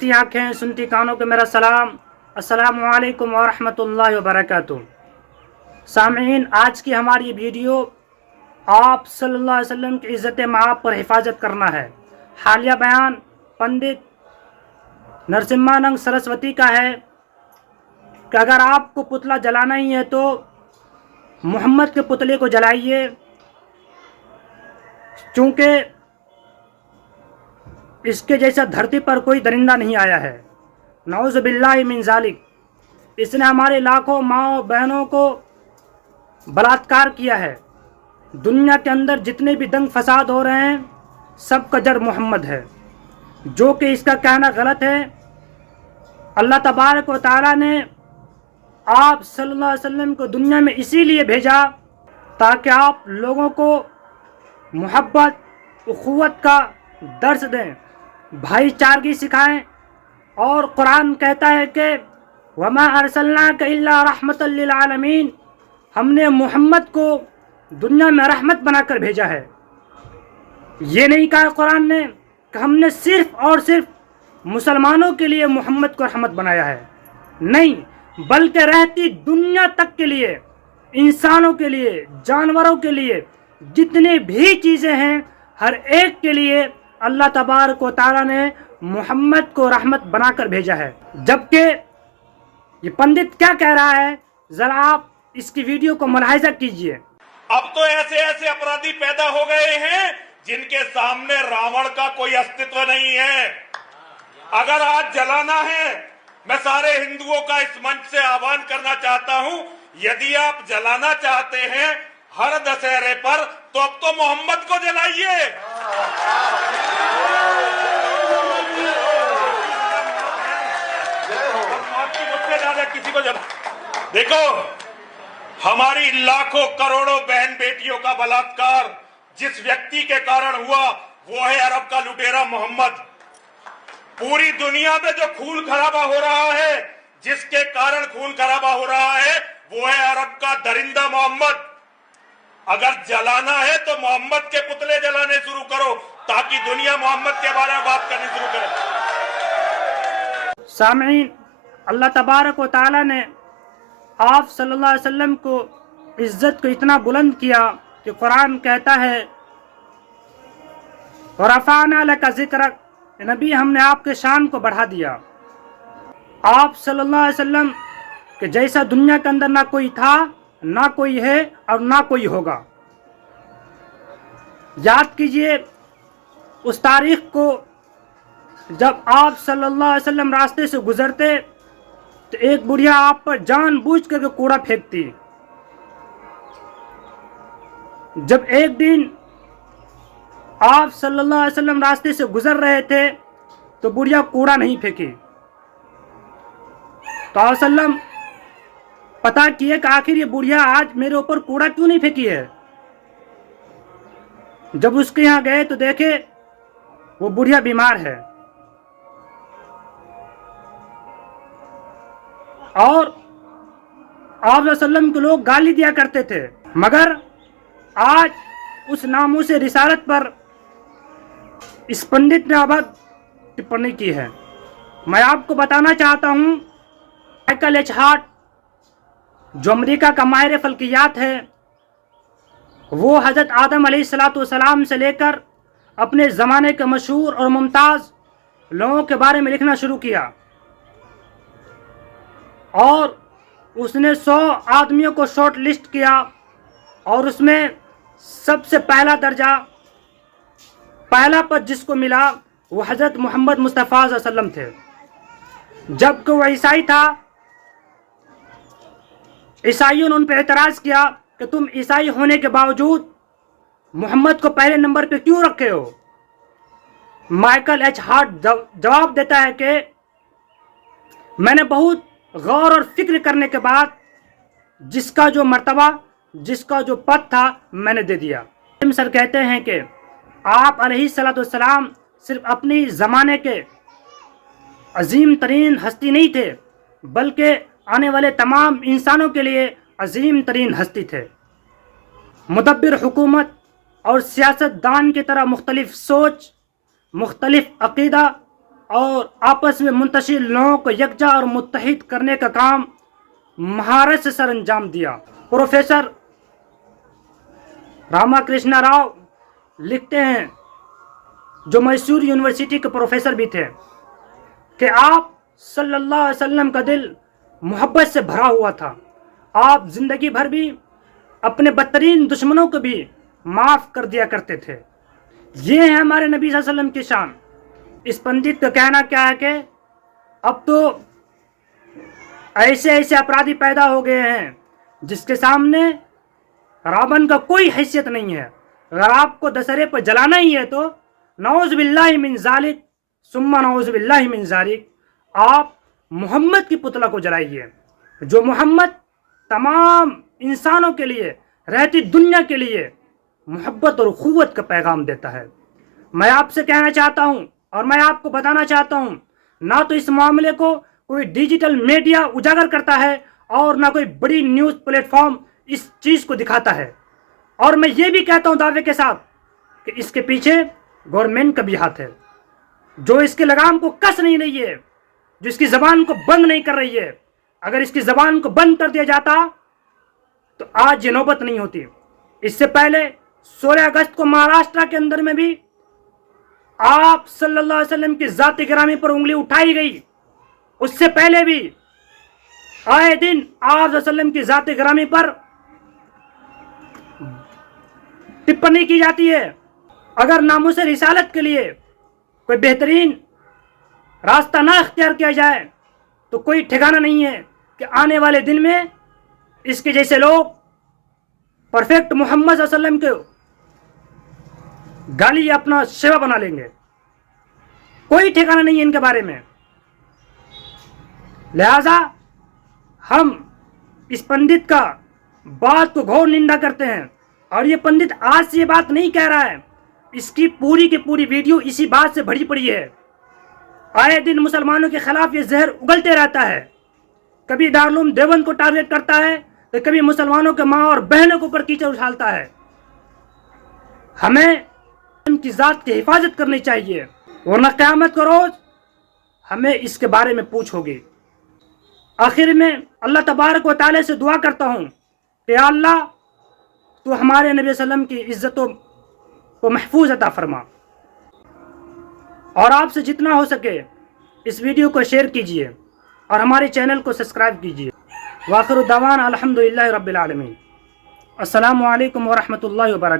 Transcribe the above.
دیکھتی آنکھیں سنتی کانوں کو میرا سلام، السلام علیکم ورحمۃ اللہ وبرکاتہ۔ سامعین، آج کی ہماری ویڈیو آپ صلی اللہ علیہ وسلم کی عزت مآب پر حفاظت کرنا ہے۔ حالیہ بیان پنڈت نرسمہانند سرسوتی کا ہے کہ اگر آپ کو پتلا جلانا ہی ہے تو محمد کے پتلے کو جلائیے، چونکہ اس کے جیسا دھرتی پر کوئی درندہ نہیں آیا ہے۔ نعوذ باللہ من ذالک۔ اس نے ہمارے لاکھوں ماؤں بہنوں کو بلاತ್ಕಾರ کیا ہے۔ دنیا کے اندر جتنے بھی دنگ فساد ہو رہے ہیں سب کا جڑ محمد ہے، جو کہ اس کا کہنا غلط ہے۔ اللہ تبارک و تعالیٰ نے آپ صلی اللہ علیہ وسلم کو دنیا میں اسی لیے بھیجا تاکہ آپ لوگوں کو محبت اخوت کا درس دیں، بھائی چارگی سکھائیں، اور قرآن کہتا ہے کہ وَمَا أَرْسَلْنَاكَ إِلَّا رَحْمَةً لِّلْعَالَمِينَ، ہم نے محمد کو دنیا میں رحمت بنا کر بھیجا ہے۔ یہ نہیں کہا قرآن نے کہ ہم نے صرف اور صرف مسلمانوں کے لیے محمد کو رحمت بنایا ہے، نہیں، بلکہ رہتی دنیا تک کے لیے، انسانوں کے لیے، جانوروں کے لیے، جتنی بھی چیزیں ہیں ہر ایک کے لیے اللہ تبارک و تعالیٰ نے محمد کو رحمت بنا کر بھیجا ہے۔ جبکہ یہ پنڈت کیا کہہ رہا ہے، ذرا آپ اس کی ویڈیو کو ملاحظہ کیجئے۔ اب تو ایسے اپرادھی پیدا ہو گئے ہیں جن کے سامنے راوڑ کا کوئی استعمال نہیں ہے۔ اگر آج جلانا ہے، میں سارے ہندوؤں کا اس منچ سے آہوان کرنا چاہتا ہوں، یدی آپ جلانا چاہتے ہیں ہر دسہرے پر تو اب تو محمد کو جلائیے۔ کسی کو جلا دیکھو، ہماری لاکھوں کروڑوں بہن بیٹیوں کا بلاತ್ಕಾರ جس ویکتی کے کارن ہوا وہ ہے عرب کا لٹیرا محمد۔ پوری دنیا میں جو خون خرابہ ہو رہا ہے، جس کے کارن خون خرابہ ہو رہا ہے، وہ ہے عرب کا درندہ محمد۔ اگر جلانا ہے تو محمد کے پتلے جلانے شروع کرو تاکہ دنیا محمد کے بارے میں بات کرنی شروع کرے۔ سامعین، اللہ تبارک و تعالیٰ نے آپ صلی اللہ علیہ وسلم کو عزت کو اتنا بلند کیا کہ قرآن کہتا ہے وَرَفَعْنَا لَكَ ذِكْرَكَ، نبی ہم نے آپ کے شان کو بڑھا دیا۔ آپ صلی اللہ علیہ وسلم کہ جیسا دنیا کے اندر نہ کوئی تھا، نہ کوئی ہے اور نہ کوئی ہوگا۔ یاد کیجئے اس تاریخ کو جب آپ صلی اللہ علیہ وسلم راستے سے گزرتے تو ایک بڑھیا آپ پر جان بوجھ کر کے کوڑا پھینکتی۔ جب ایک دن آپ صلی اللہ علیہ وسلم راستے سے گزر رہے تھے تو بڑھیا کوڑا نہیں پھینکی، تو آپ صلی اللہ علیہ وسلم پتا کیے کہ آخر یہ بڑھیا آج میرے اوپر کوڑا کیوں نہیں پھینکی ہے۔ جب اس کے یہاں گئے تو دیکھے وہ بڑھیا بیمار ہے، اور آپ صلی اللہ علیہ وسلم کے لوگ گالی دیا کرتے تھے، مگر آج اس ناموس رسالت پر اس پنڈت نے ابد ٹپنی کی ہے۔ میں آپ کو بتانا چاہتا ہوں، مائیکل ایچ ہارٹ جو امریکہ کا ماہر فلکیات ہے، وہ حضرت آدم علیہ السلام سے لے کر اپنے زمانے کے مشہور اور ممتاز لوگوں کے بارے میں لکھنا شروع کیا، اور اس نے 100 آدمیوں کو شارٹ لسٹ کیا، اور اس میں سب سے پہلا درجہ، پہلا پد جس کو ملا وہ حضرت محمد مصطفیٰ صلی اللہ علیہ وسلم تھے۔ جبکہ وہ عیسائی تھا، عیسائیوں نے ان پہ اعتراض کیا کہ تم عیسائی ہونے کے باوجود محمد کو پہلے نمبر پہ کیوں رکھے ہو؟ مائیکل ایچ ہارٹ جواب دیتا ہے کہ میں نے بہت غور اور فکر کرنے کے بعد جس کا جو مرتبہ، جس کا جو پد تھا، میں نے دے دیا۔ سر کہتے ہیں کہ آپ علیہ السلام صرف اپنی زمانے کے عظیم ترین ہستی نہیں تھے، بلکہ آنے والے تمام انسانوں کے لیے عظیم ترین ہستی تھے۔ مدبر حکومت اور سیاست دان کی طرح مختلف سوچ، مختلف عقیدہ اور آپس میں منتشر لوگوں کو یکجا اور متحد کرنے کا کام مہارت سے سر انجام دیا۔ پروفیسر راما کرشنا راؤ لکھتے ہیں، جو میسور یونیورسٹی کے پروفیسر بھی تھے، کہ آپ صلی اللہ علیہ وسلم کا دل محبت سے بھرا ہوا تھا۔ آپ زندگی بھر بھی اپنے بدترین دشمنوں کو بھی معاف کر دیا کرتے تھے۔ یہ ہے ہمارے نبی صلی اللہ علیہ وسلم کی شان۔ اس پنڈت کا کہنا کیا ہے کہ اب تو ایسے ایسے اپرادھی پیدا ہو گئے ہیں جس کے سامنے راون کا کوئی حیثیت نہیں ہے۔ اگر آپ کو دسہرے پر جلانا ہی ہے تو نعوذ باللہ من ذالک ثم نعوذ باللہ من ذالک، آپ محمد کی پتلا کو جلائیے، جو محمد تمام انسانوں کے لیے، رہتی دنیا کے لیے محبت اور اخوت کا پیغام دیتا ہے۔ میں آپ سے کہنا چاہتا ہوں اور میں آپ کو بتانا چاہتا ہوں، نہ تو اس معاملے کو کوئی ڈیجیٹل میڈیا اجاگر کرتا ہے اور نہ کوئی بڑی نیوز پلیٹ فارم اس چیز کو دکھاتا ہے، اور میں یہ بھی کہتا ہوں دعوے کے ساتھ کہ اس کے پیچھے گورنمنٹ کا بھی ہاتھ ہے، جو اس کے لگام کو کس نہیں رہی ہے، جو اس کی زبان کو بند نہیں کر رہی ہے۔ اگر اس کی زبان کو بند کر دیا جاتا تو آج یہ نوبت نہیں ہوتی۔ اس سے پہلے 16 اگست کو مہاراشٹر کے اندر میں بھی آپ صلی اللہ علیہ وسلم کی ذات گرامی پر انگلی اٹھائی گئی۔ اس سے پہلے بھی آئے دن آپ صلی اللہ علیہ وسلم کی ذات گرامی پر ٹپنی کی جاتی ہے۔ اگر ناموس رسالت کے لیے کوئی بہترین راستہ نہ اختیار کیا جائے تو کوئی ٹھکانہ نہیں ہے کہ آنے والے دن میں اس کے جیسے لوگ پرفیکٹ محمد صلی اللہ علیہ وسلم کے گالی اپنا شیوا بنا لیں گے۔ کوئی ٹھکانہ نہیں ہے ان کے بارے میں۔ لہذا ہم اس پنڈت کا بات کو گھور نندا کرتے ہیں، اور یہ پنڈت آج سے یہ بات نہیں کہہ رہا ہے، اس کی پوری ویڈیو اسی بات سے بھری پڑی ہے۔ آئے دن مسلمانوں کے خلاف یہ زہر اگلتے رہتا ہے، کبھی دارالعلوم دیوبند کو ٹارگٹ کرتا ہے تو کبھی مسلمانوں کے ماں اور بہنوں کے اوپر کیچڑ اچھالتا ہے۔ ہمیں ان کی ذات کی حفاظت کرنی چاہیے، ورنہ قیامت کا روز ہمیں اس کے بارے میں پوچھ ہوگی۔ آخر میں اللہ تبارک و تعالی سے دعا کرتا ہوں کہ یا اللہ تو ہمارے نبی صلی اللہ علیہ وسلم کی عزتوں کو محفوظ عطا فرما، اور آپ سے جتنا ہو سکے اس ویڈیو کو شیئر کیجئے اور ہمارے چینل کو سبسکرائب کیجئے۔ وآخر دعوانا الحمدللہ رب العالمین۔ السلام علیکم ورحمۃ اللہ وبرکاتہ۔